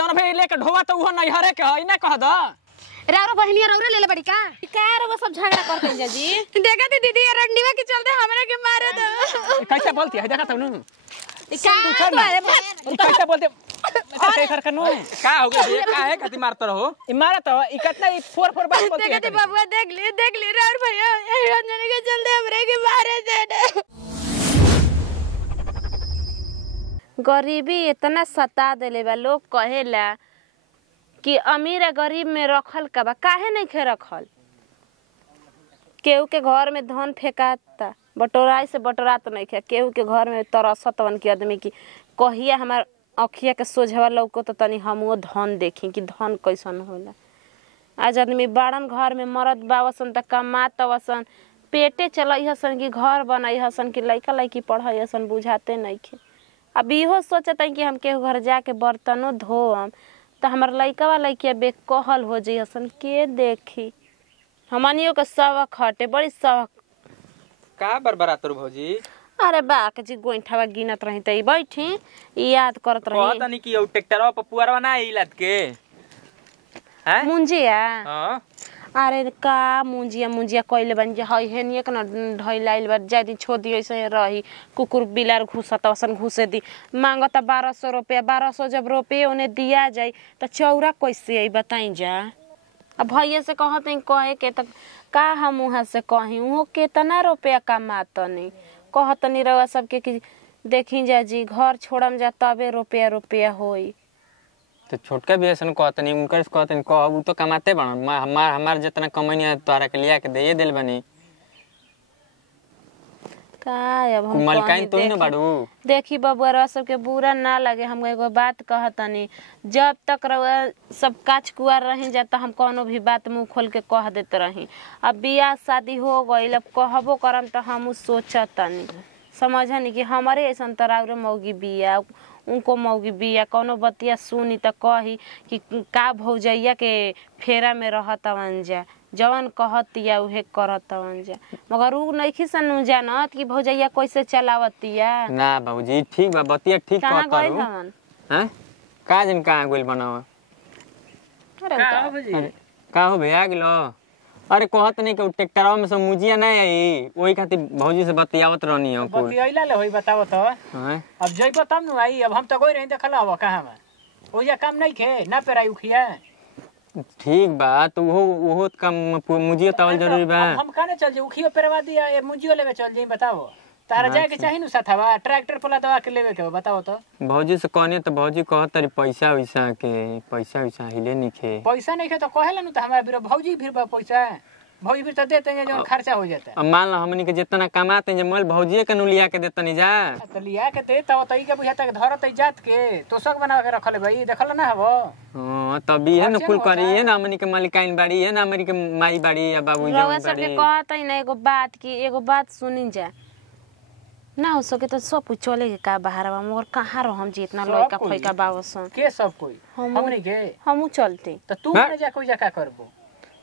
जौन भाई लेके ढोवा तो वो नहीं हरे के है ना कह द रारो बहनिया रौरे ले ले बड़ी का रो सब झगड़ा करते हैं जी देखा थी दीदी रंडीवा के चलते हमरा के मारे दो कैसे बोलती है देखा तू नु कैसे बोलते ऐसे कर कनु का हो गया ये का है कति मारत रहो ई मारा तो ई कितना ई 4 बात बोलती है देखा थी बाबूआ देख ली रार भैया रंजन के चलते हमरा के मारे दे गरीबी इतना सता देले बा लोग कहेला कि अमीर आ गरीब में रखल का बा काहे नहीं खे रखल केहू के घर में धन फेंकाता बटोराई से बटोरात नहीं खे केहू के घर में तरसत वन की आदमी की कहिया हमार अखिया के सोझवा लौको तो तनी हमो धन देखी कि धन कैसन होला आज आदमी बाड़न घर में मरद बावसन त कमात वसन पेटे चलई हसन कि घर बनई हसन कि लइका लइकी पढ़ई हसन बुझाते नहीं खे अब इहो सोचत कि हम केहू घर जाके बर्तनों धोम तो हमार लइका लइकिया बेकहल हो जाइ हसन के देखी हमनियो के सबक हटे बड़ी सबक का बरबरा तोर भौजी अरे बाक जी गोइठावा गिनत रही त बैठी याद करत रही कहत नहीं कि ट्रैक्टरवा पर पुअरवा ना इलात के हैं मुंजिया हां अरे का मुंजिया कइले बन जे हई हेनिए के न ढइलाइल बा जादी छोदी ऐसे रही कुकुर बिलार घुसत वसन घुसे दी मांगत 1200 रुपया 1200 जब रुपये उन्हें दिया जाई त चौरा कैसे आई बताई जा अब भैया से कहत नहीं कहे के तक का हम वहां से कही वो कितना रुपया कमात नहीं कहत नहीं रवा सबके कि देखी जा जी घर छोड़म जा तबे रुपया होई तो छोटका भी ऐसा कहतनी उनकर कहतनी कहब उ तो कमाते बन हमार जितना कमानी है तोरा के लिया के दे देल बनी का अब हम मलकाइन तो न बाड़ू देखी बबुआ सबके बुरा ना लगे हम एगो बात कहतनी जब तक रउआ सब काच कुआर रही जा त हम कोनो भी बात मुंह खोल के कह देते रही अब बियाह शादी हो गइल अब कहबो करम त हम सोचतनी समझनी कि हमारे ऐसा तराउरे मौगी बिया उनको मौगी बिया कोनो बतिया सुनी त कही कि का भौजैया के फेरा में रहतवन जा जवन कहतिया उहे करतवन जा मगर उ नइखी सनु जानत कि भौजैया कैसे चलावतिया ना बाबूजी ठीक बा बतिया ठीक कहत रहू हैं का जन का गोल बनावा अरे का हो भैया गेलो अरे कहत नहीं कि ट्रैक्टरवा में से मुजिया नहीं आई ओही खातिर भौजी से बतियावत रहनी है कुल बतियैला ले होई बताओ तो हैं अब जइबो तब न आई अब हम तो कोई नहीं देखला हो कहां में ओया काम नहीं खे ना पेराई उखिया ठीक बा तो वो काम मुजिया तवल जरूरी बा हम काने चल जे उखियो पेरवा दिया ए मुजियो लेवे चल जे बताओ तारा जाए के चाहि नु साथवा ट्रैक्टर पोला दवा के लेवे के बताओ तो भौजी से कहनी तो भौजी कहत तरी पैसा वैसा हिले निखे पैसा नहीं खे तो कहेला नु त हमरा बिरो भौजी फिर पैसा भौजी फिर तो देते हैं जो खर्चा हो जाता है अब मान लो हमनी के जितना कमाते हैं मोल भौजी के नु लिया के देतनी जा तो लिया के दे तब तई के बुझाता के धरत जात के तो सब बना के रखले भाई देखल ना हबो हां तब ये न कुल करी है ना हमनी के मालिकाइन बाड़ी है ना हमनी के माई बाड़ी या बाबूजी रउआ सबके कहत है ना एगो बात सुनी जा ना हो सके तो सब कुछ चले के का बाहरवा मगर कहां रह हम जितना लइका फइका बावसन के सब कोई हमनी के हमू चलते तो तू ने जा कोई जका करबो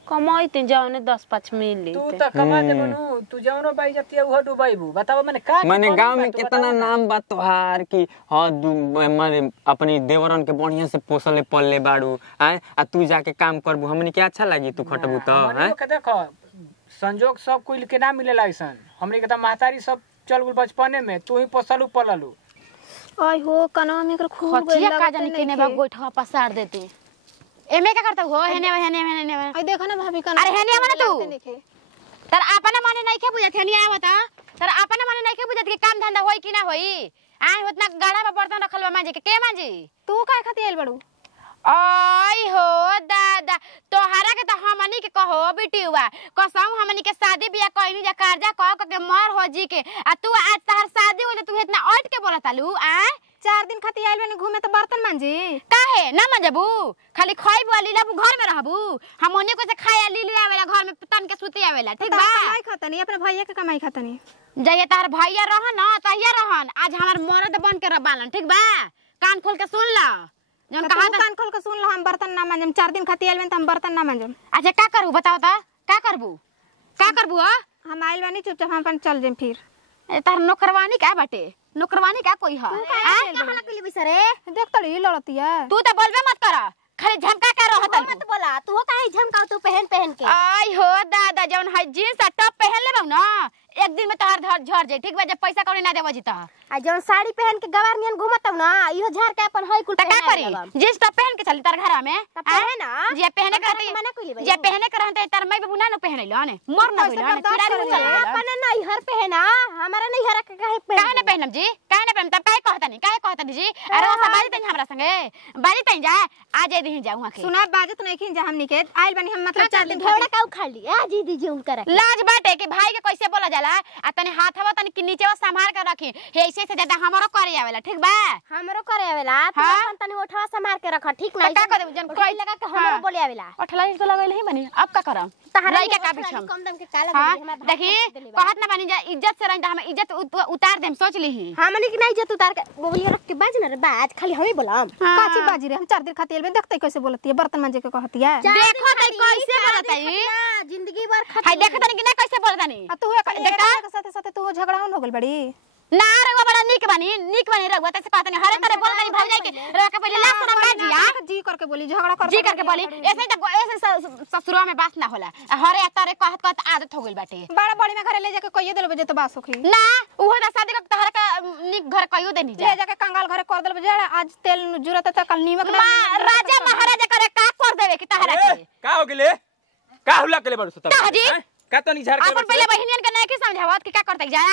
कमाइते जाओने 10-5 मिल तू तो कमा दे बनू तू जौनो बाई जतिया उहो डुबाइबू बताओ मैंने का माने गांव में कितना नाम बा तोहार की हां माने अपनी देवरन के बढ़िया से पोसले पलले बाड़ू हैं आ तू जाके काम करबू हमनी के अच्छा लागी तू खटबू तो हैं के देखो संजोग सब कोई के ना मिलेला ऐसन हमनी के त महतारी सब चल गुल बचपने में तू ही पोसलू पललू आई हो कनवा में कर खूब गइल का जाने केने बा गोइठवा पसार देते एमे का करता हो हेने आई देखो ना भाभी कनवा अरे हेने माने तू तर आपन माने नहीं के बुझत हेने आवता तर आपन माने नहीं के बुझत के काम धंधा होई कि ना होई आय उतना गाड़ा में बर्तन रखल बा मांजे के मांजी तू काहे खातिर आइल बड़ू आई हो दादा तोहरा के त हमनी के कहो बिटिवा कसम हमनी के शादी बियाह कइनी जा कर्जा कह के मर हो जी के आ तू आज तहर शादी होले तू इतना अट के बोलतालू आ 4 दिन खातिर आइल बनी घूमे त बर्तन मांजी काहे ना मंजबू खाली खइबू आ लीलाबू घर में रहबू हमनी को से खाया लीली आवेला घर में तन के सुती आवेला ठीक बा कमाई खतनी अपने भैया के कमाई खतनी जइया तार भैया रहन न तहिया रहन आज हमर मर्द बन के रबालन ठीक बा कान खोल के सुन ल जन कहा कान खोल के सुन लो हम बर्तन ना मांजम 4 दिन खातिर आइल बनी त हम बर्तन ना मांजम अच्छा का करू बताओ त का करबू हम आइल बानी चुपचाप हम अपन चल जेम फिर तार नौकरवानी का बाटे नौकरवानी का कोई है आ क्या हला कइले बिसरे देख तड़ी लड़तिया तू तो बोलबे मत कर खाली झमका के रहत मत बोला तू हो काहे झमकाओ तू पहन के आई हो दादा जौन है जींस और टॉप पहन लेबौ ना एक दिन में तोहार झड़ जाई ठीक बा जब पैसा कौड़ी ना देबो जीता आ जौन साड़ी पहन के गवार नियन घुमतौ ना इहो झाड़ के अपन हई कुल त का करी जींस टॉप पहन के चली तार घर में पहन ना जे पहने करते मना कइले बा जे पहने करते तार माई बाबू ना न पहने लन मर ना होइल चिरारी में चल अपन नहीं हर पहना हमारा नहीं हर के काहे पहन काहे न पहनम जी काहे न पहनम तब काहे कहतनी जी अरे सब बाजी तनी हमरा संगे बाजी तनी जा आ जाई दी जाऊं के सुना बाजत नहीं खिन जा हमनी के आइल बनी हम मतलब 4 दिन थोड़ा का उखाड़ ली आ जी दीजिए उनकर लाज बाटे कि भाई के कैसे बोला जाला आ तने हाथवा तने कि नीचे संभाल के रखी हे ऐसे से ज्यादा हमरो करे आवेला ठीक बा हमरो करे आवेला तू अपन तनी ओठवा संभाल के रख ठीक ना का करे जन कोई लगा के हमरो बोले आवेला ओठला तो लगल ही बनी अब का करम लइका का पीछम कम दाम के काला बोली हमार देखी कहत ना बनी जा इज्जत से रही हम इज्जत उतार देम सोच लीही हमनी के नहीं इज्जत उतार के बोली रख के बाज ना रे बाज खाली हम ही बोलम काची बाजी रे हम 4 दिन खातिर में देखते कैसे बोलती है बर्तन मांजे के कहती है देखो तई कैसे बोलत है जिंदगी भर खत हाय देखत नहीं कि ना कैसे बोलत नहीं तू देखा के साथे तू झगड़ा हो गइल बड़ी ना रगवा बड़ा निक बनी रगवा तसे कहत नहीं हरे करे बोल नहीं भौजाई के रगवा के पहले लाख ना बाजिया जी करके बोली झगड़ा कर जी करके बोली ऐसे ससुरवा में बात ना होला हरे तारे कहत आदत हो गइल बाटे बड़ा बड़ी में घरे ले जाके कहिए देल बजे तो बास होखी ना उहो ना शादी के तहरा का निक घर कहियो देनी जा ले जाके कंगाल घरे कर देल बजे आज तेल जरूरत है कल नीमक राजा महाराजा करे का कर देवे कि तहरा के का हो गेले का हुला केले बड़ सुता हाजी का तो नहीं झाड़ के अपन पहले बहिनियन के नहीं के समझावत कि का करते जा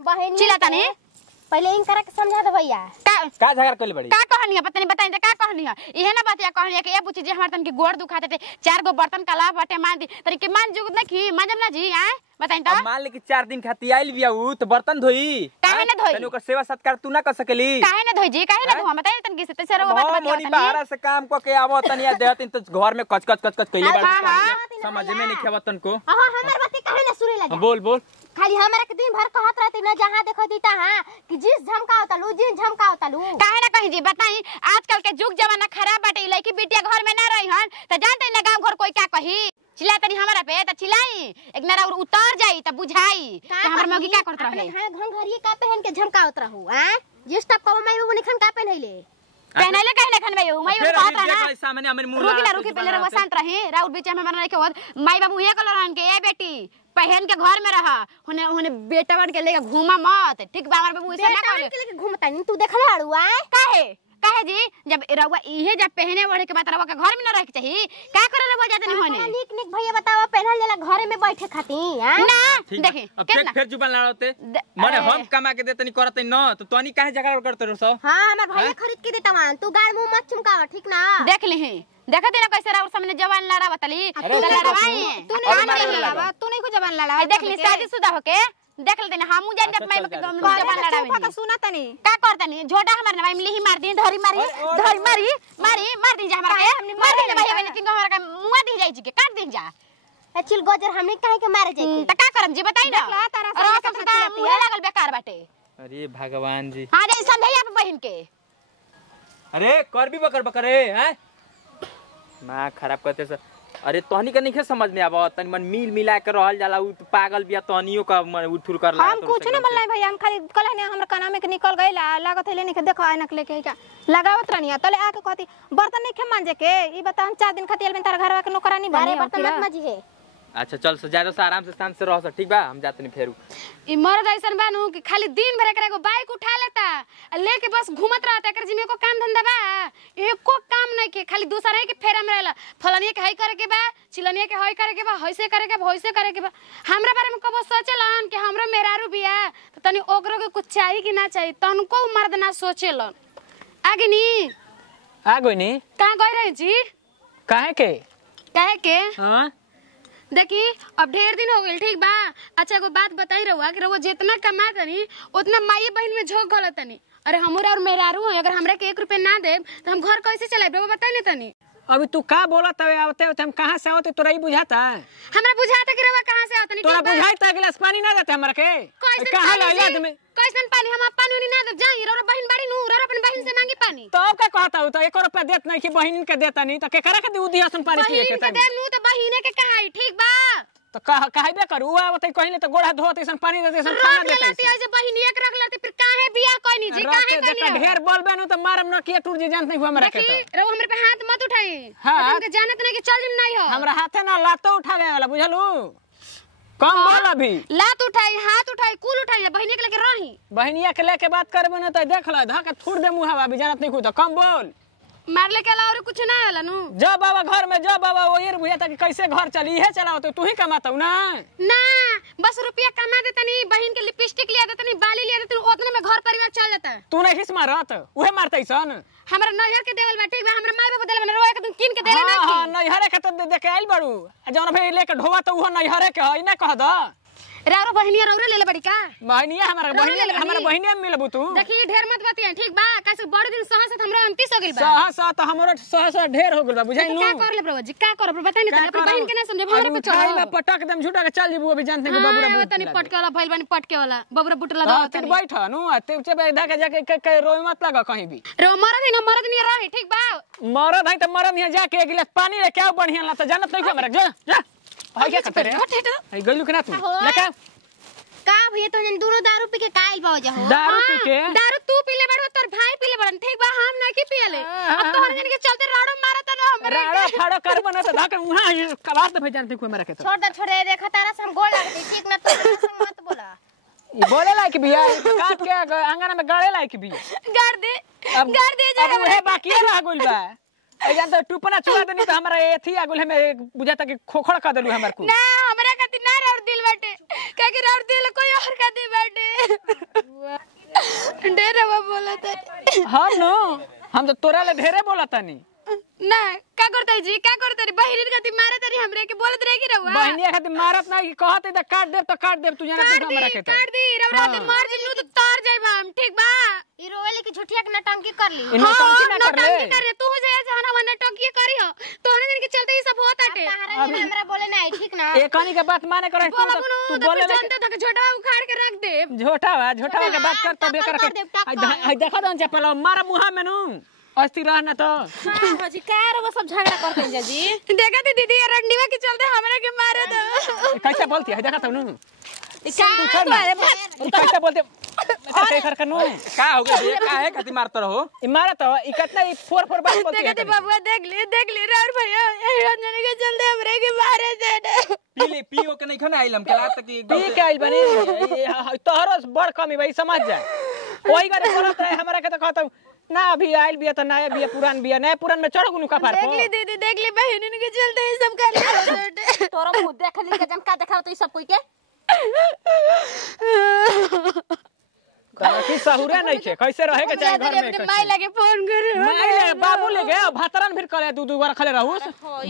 बहन चिल्लातानी पहले इन करा के समझा दे भैया का झगड़ा केले बड़ी का कहनी है पता नहीं बताई का कहनी है इहे ना बतिया कहनी है कि ए पूछी जे हमर तन के गोड़ दुखाते थे 4 गो बर्तन कला बटे मान दी तरी के मान जुग देखी माजम ना जी आए बताई तो मान ले कि 4 दिन खाती आइल बिया उ तो बर्तन धोई काहे ना धोई तने ओकर सेवा सत्कार तू ना कर सकेली काहे ना धोई जी काहे ना धोआ बताई तन से तेरे वो बात मोनी बाहर से काम को के आवत तनी आ देहत तो घर में कच कच कइले बाड़ समझ में नहीं खेवतन को हां हमर बात काहे ना सुने लगा बोल खाली हमरा के दिन भर कहत रहती ना जहां देखो दीता हां कि जिस झमकावता लू जिस झमकावता लू काहे ना कहि जी बताई आजकल के जुग जमाना खराब बाटे लड़की बिटिया घर में ना रही हन त जानते ना गांव घर कोई क्या कही चिल्ला तनी हमरा पे त चिल्लाई एक नारा उतर जाई त बुझाई त हमर मौगी का करत रहे घर घरिए का पहन के झमकावत रहू हां जिस तक को माई बाबू निखन का पहनैले पहनैले कहले खन भाई माई बाबू कहत रहा ना सामने हमर मुंह रुकी ना रुकी पहले रवा शांत रही राउर बीच में हमरा नहीं के होत माई बाबू ये कलर रहन के ए बेटी पहन के घर में रहा होने बेटवन के लेके घूमा मत ठीक बा हमर बाबू ऐसे ना कहले के लेके घूमता नहीं तू देखले हड़ुआ काहे जी जब रवा इहे जब पहने ओढ़े के बाद रवा के घर में ना रह के चाहिए का करे रवा जाते नहीं होने निक भैया बतावा पहनल जाला घरे में बैठे खाती हां ना देखी फिर जुबान लड़ाते माने हम कमा के देतनी करते न तो तोनी काहे झगड़ा करते रहो सब हां हमर भैया खरीद के देता तू गाड़ मुंह मत चुमकावा ठीक ना देख ली देखते ना कैसे राउर सामने जवान लड़ा बताली लड़वाई तू नहीं को जवान लड़ा देख ली शादीशुदा होके देख लेते ना हमू जान जब मैं जवान लड़ावे सुना तनी का करतनी झोटा हमर ना मिली मार दी धरी मार दी जा हमरा के मार दी भाई बहन तीन हमरा का मुआ दी जाई जी के काट दी जा चिल गोजर हमने काहे के मारे जाई त का करम जी बताई ना अरे सब मुआ लागल बेकार बाटे अरे भगवान जी हां रे समझाई आप बहन के अरे करबी बकर हैं मां खराब करते सर अरे तोहनी के नहीं समझ में आवा तनी मन मिल मिला के रहल जाला उ पागल बिया तोहनियो का उठुर कर ला हम कुछ ना बोलले भैया हम खाली कहले ने हमरा काना में के निकल गइला लागत है लेने के देखो ऐनक लेके का लगावत रहनिया तले आके कहती बर्तन नहीं खे मांजे के ई बता हम 4 दिन खातिर में तार घरवा के नौकरानी बने बर्तन मत मांजी है अच्छा चल सजारो से आराम से शांत से रह ठीक बा हम जाते नहीं फेरू ई मर्द ऐसन बानू कि खाली दिन भर एकरा को बाइक उठा लेता लेके बस घूमत रहता एकर जिमे को काम धंधा बा एको काम नहीं के खाली दूसरा के फेरा में रहला फलनिए के हई करे के बा चिलनिए के हई करे के बा हइसे करे के वइसे करे के बा हमरा बारे में कबो सोचेलन कि हमरो मेहरारू बिया त तनी ओकरो के कुछ चाहिए कि ना चाहिए तनको मर्द ना सोचेलन आगे नी आ गई नी कहां गई रही जी काहे के हां देखी अब ढेर दिन हो गए ठीक बा अच्छा एगो बात बताई रहुआ कि रहुआ जितना कमा तनी उतना माई बहन में झोंक गलत तनी अरे हमरा और मेहरारू है अगर हमरा के 1 रुपया ना दे तो हम घर कैसे चलाए रहुआ बताई ना तनी अभी तू का बोलत है आवते हम कहां से आवते तोरा ही बुझाता है हमरा बुझाता कि रहुआ कहां से आवतनी तोरा बुझाइता गिलास पानी ना देते हमरा के कहां ला याद में कैसन पानी हम पानी नहीं ना दे जाई रहुआ बहन बाड़ी नु रहुआ अपन बहन से मांगी पानी तो अब का कहता हूं तो 1 रुपया देत नहीं कि बहन के देता नहीं तो केकरा के दी उदियासन पानी पिए के दे नु तो बहिने के कहाई ठीक बा तो कहबे करू उ आवत कहीं तो गोड़ हाथ धोत ऐसन पानी देते ऐसन खाना देते लती ऐसे बहिन एक रख लती फिर काहे बियाह कोनी जी काहे कोनी ढेर बोलबे न तो मारम न किए टूट जी जानत नहीं हुआ हमरा के तो रो हमरे पे हाथ मत उठाई हाँ। हमके जानत नहीं कि चल जिम नहीं हो हमरा हाथे ना लातो उठावे वाला बुझलू कम बोल अभी लात उठाई हाथ उठाई कुल उठाई बहिनी के लेके रही बहनिया के लेके बात करबे न तो देख ल धक थूड़ दे मुहावा अभी जानत नहीं खुद कम बोल मारले के अलावा और कुछ ना होला नु जा बाबा घर में जा बाबा वो ये भैया तक कैसे घर चली है चलाओ तो तू ही कमाता ना ना बस रुपया कमा देता नहीं बहन के लिपस्टिक लिया देता नहीं बाली लिया देता उतने में घर परिवार चल जाता तू नहीं हिस मारत उहे मारतै सन हमरा नैहर के देवल बा ठीक बा हमरा माई बाबू देले बने रोए के तुम किन के देले हां नहीं हां नैहरे के तो देखे आइल बाड़ू जौन भाई लेके ढोवा तो उहो नैहरे के है ना कह द रारो बहनिया रौरे लेले बड़ी का बहनिया हमारा बहनिया मिलबू तू देखी ढेर मत बतिया ठीक बा कैसे बड़ दिन सहस हमरा 29 हो गेल बा सहसा तो हमरो सहसा ढेर हो गेल बा बुझाई का कर ले प्रभु जी का कर बताई नहीं अपनी बहन के ना समझे हमरे पे चढ़ में पटक दम झूठा के चल जीबू अभी जानते कि बाबूरा हां तनी पटके वाला भइल बानी पटके वाला बाबूरा बुटला दा तू बैठ नु ते चबे धाके जाके रोई मत लगा कहीं भी रो मरद नहीं रही ठीक बा मरद है तो मरद यहाँ जाके एक गिलास पानी ले क्या बढ़िया ला तो जानत नहीं हमरा जा जा भाई क्या करते रे आई गइलू के ना तू लेके का भैया तो जन दोनों दारू पी के काइल बाओ जा हो दारू पी के दारू तू पीले बड़ो तोर भाई पीले बड़न ठीक बा हम ना की पियले अब तोहर जन के चलते राड़ो मारत ना हमरे राड़ा फाड़ा करब ना तो धाके वहां कबार दे भाई जानते कोई मेरा के तो छोड़ दे छोड़े देखा तारा से हम गोल लग गई ठीक ना तू मत बोला ये बोले लायक बिया काट के अंगना में गाड़े लायक बिया गाड़ दे जा अब वहे बाकी रह गइल बा ए जान तो टुपना छुआ देनी तो हमरा एथी आगुल हमें बुझाता कि खोखड़ कर देलु हमर को ना हमरा खातिर ना रौर दिल बाटे का कि रौर दिल कोई और का दे बाटे ढेर वो बोला था हां नो हम तो तोरा ले ढेरे बोलता नहीं ना का करतै जी का करतै बहिनी खातिर मारे तरी हमरे के बोलत रहे की रहुआ बहनिया खातिर मारत ना कि कहते त काट देब तू जाना तो हमरा के तो काट दी रौरा के मार जिनु तो तार जाइबा हम ठीक बा ई रोले की झुठिया के नटंकी कर ली इन नटंकी ना कर ले नटंकी करे तू हो जाए जहां वन नटंकी करी हो तोहने दिन के चलते ई सब होत आटे हमरा बोले ना ठीक ना ए कहानी के बात माने करे तू बोले जानते तक झोटा उखाड़ के रख दे झोटा के बात कर तबे कर आई देखा दन चपल मारा मुहा में नु अस्थिर रहना तो हां जी का रे वो सब झगड़ा करते हैं जी देखा थी दीदी रंडीवा के चलते हमरा के मारे दो कैसे बोलती है देखा तो नु क्या कैसे बोलते ऐसे कर कनु का हो गया ये का है कति मारत रहो मारा तो ई कितना ई फोर बात बोलती है देखा थी बाबूआ देख ली राउर भैया रंजन के चलते हमरा के मारे दे पियो के नहीं खाना आइलम के लात की पी के आइल बनी तोहरो बड़ कमी भाई समझ जा कोई करे करत रहे हमरा के तो कहत ना अभी आइल बिया तो नया बिया पुरान बिया नया पुरान में चढ़ गुनु का फार देख ली दीदी देख ली बहन के चलते ये सब कर लिया तोरा मुंह देख ली के जन का देखाओ तो ई सब कोई के की सहुरे नहीं छे कैसे रहे के चाहे घर में माई लगे फोन कर माई ले बाबू ले गए भातरन फिर करे दू बार खले रहूस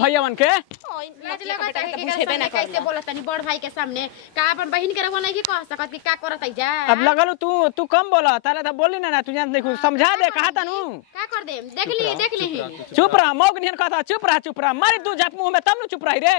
भैयावन के लाज लगता है कि कैसे बोलत तनी बड़ भाई के सामने का अपन बहन के रहो नहीं की कह सकत कि का करत जा अब लगल तू कम बोला ताले तो बोली ना तू जान देखू समझा दे कहा तनु का कर दे देख ली चुप रह मौग निहन कहता चुप रह मारी दू जात मुंह में तब न चुप रही रे